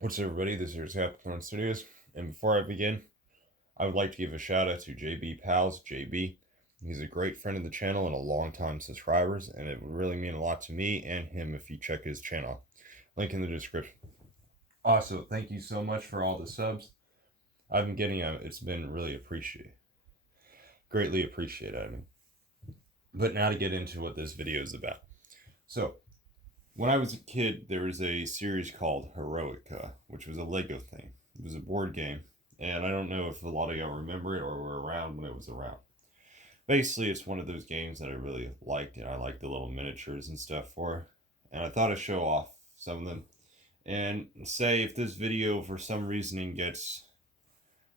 What's up, everybody? This is Capricorn Studios, and before I begin, I would like to give a shout out to JB Pals, JB. He's a great friend of the channel and a long-time subscriber, and it would really mean a lot to me and him if you check his channel. Link in the description. Also, thank you so much for all the subs. I've been getting them. It's been really greatly appreciated. But now to get into what this video is about. So, when I was a kid, there was a series called Herioca, which was a Lego thing. It was a board game, and I don't know if a lot of y'all remember it or were around when it was around. Basically, it's one of those games that I really liked, and I liked the little miniatures and stuff for. And I thought I'd show off some of them. And say if this video for some reasoning gets,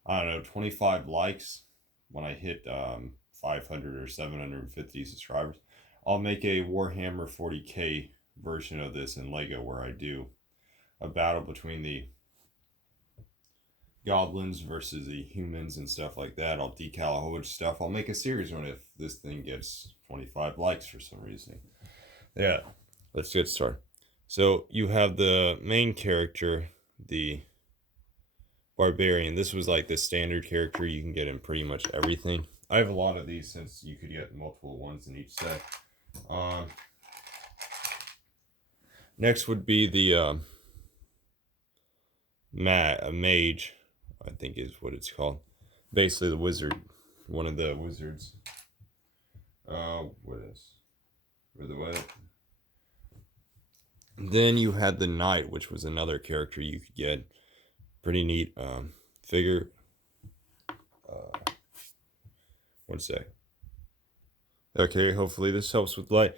I don't know, 25 likes when I hit 500 or 750 subscribers, I'll make a Warhammer 40k version of this in Lego where I do a battle between the goblins versus the humans and stuff like that. I'll decal a whole bunch of stuff. I'll make a series on it if this thing gets 25 likes for some reason. Yeah, let's get started. So you have the main character, the barbarian. This was like the standard character you can get in pretty much everything. I have a lot of these since you could get multiple ones in each set. Next would be the mage, I think is what it's called. Basically the wizard, one of the wizards. What is? Or the what? Then you had the knight, which was another character you could get. Pretty neat figure. One sec. Okay, hopefully this helps with light.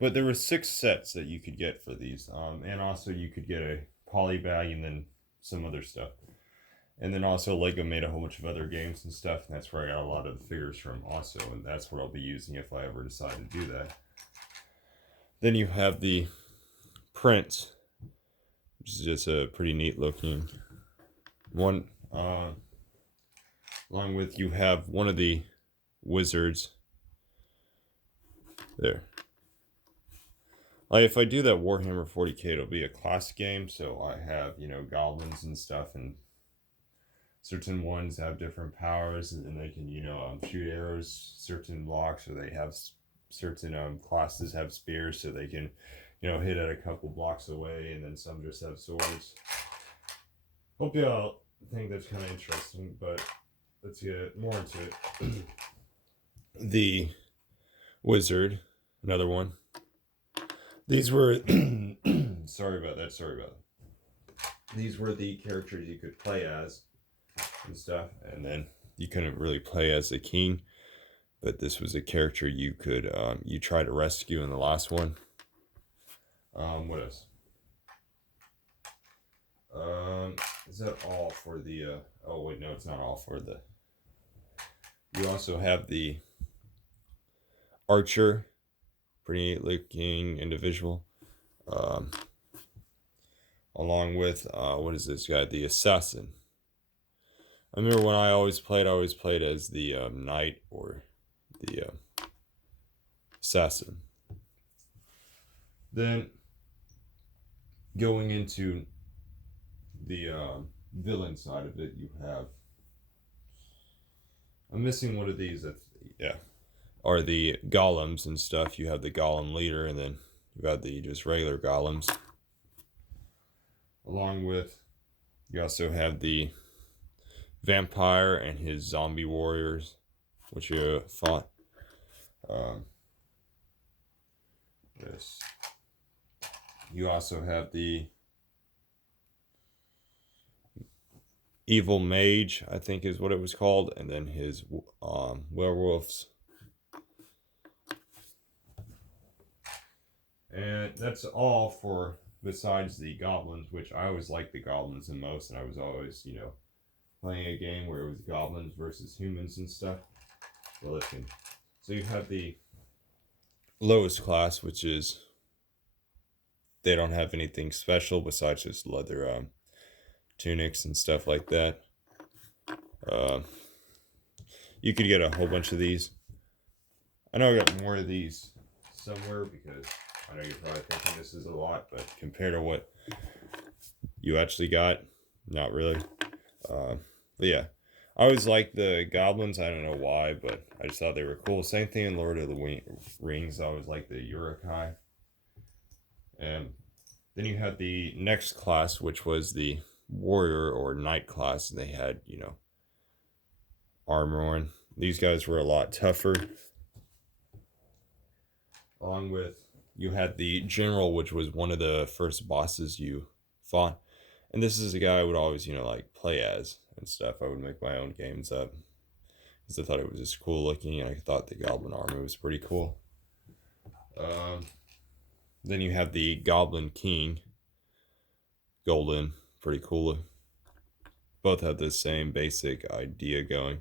But there were 6 sets that you could get for these. And also you could get a poly bag and then some other stuff. And then also Lego made a whole bunch of other games and stuff. And that's where I got a lot of the figures from also. And that's what I'll be using if I ever decide to do that. Then you have the prince, which is just a pretty neat looking one. Along with you have one of the wizards. There. Like if I do that Warhammer 40k, it'll be a classic game. So I have, goblins and stuff, and certain ones have different powers, and they can, shoot arrows, certain blocks, or they have certain classes have spears, so they can, hit at a couple blocks away, and then some just have swords. Hope y'all think that's kind of interesting, but let's get more into it. The wizard, another one. These were sorry about that. These were the characters you could play as and stuff, and then you couldn't really play as the king, but this was a character you could you try to rescue in the last one. What else? Is that all for the oh wait, no, it's not all for the. You also have the archer, pretty neat looking individual, along with what is this guy, the assassin. I remember when I always played as the knight or the assassin. Then going into the villain side of it, you have, I'm missing one of these. Yeah, are the golems and stuff. You have the golem leader, and then you got the just regular golems. Along with, you also have the vampire and his zombie warriors, which you fought. Yes. You also have the evil mage, I think is what it was called, and then his werewolves. And that's all for, besides the goblins, which I always liked the goblins the most, and I was always, playing a game where it was goblins versus humans and stuff. Well, so you have the lowest class, which is, they don't have anything special besides just leather tunics and stuff like that. You could get a whole bunch of these. I know I got more of these somewhere because I know you're probably thinking this is a lot, but compared to what you actually got. Not really. But yeah, I always liked the goblins. I don't know why, but I just thought they were cool. Same thing in Lord of the Rings. I always liked the Uruk-hai. And then you had the next class, which was the warrior or knight class, and they had, armor on. These guys were a lot tougher. Along with, you had the general, which was one of the first bosses you fought. And this is a guy I would always, like play as and stuff. I would make my own games up because I thought it was just cool looking, and I thought the goblin armor was pretty cool. Then you have the Goblin King, golden, pretty cool. Both have the same basic idea going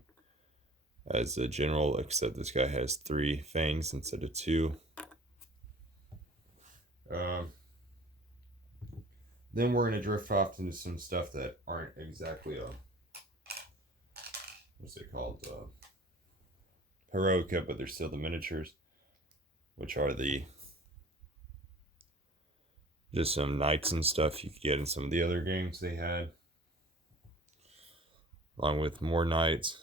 as the general, except this guy has 3 fangs instead of 2. Then we're going to drift off into some stuff that aren't exactly what's it called? Herioca, but they're still the miniatures, which are just some knights and stuff you could get in some of the other games they had. Along with more knights.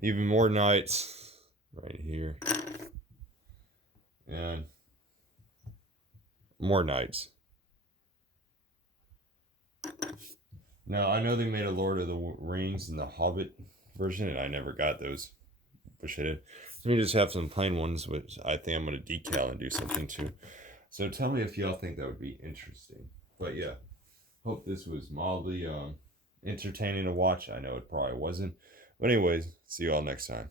Even more knights right here. And more knights. Now, I know they made a Lord of the Rings and the Hobbit version, and I never got those. Wish I did. So we just have some plain ones, which I think I'm going to decal and do something to. So tell me if y'all think that would be interesting. But yeah, hope this was mildly entertaining to watch. I know it probably wasn't. But anyways, see y'all next time.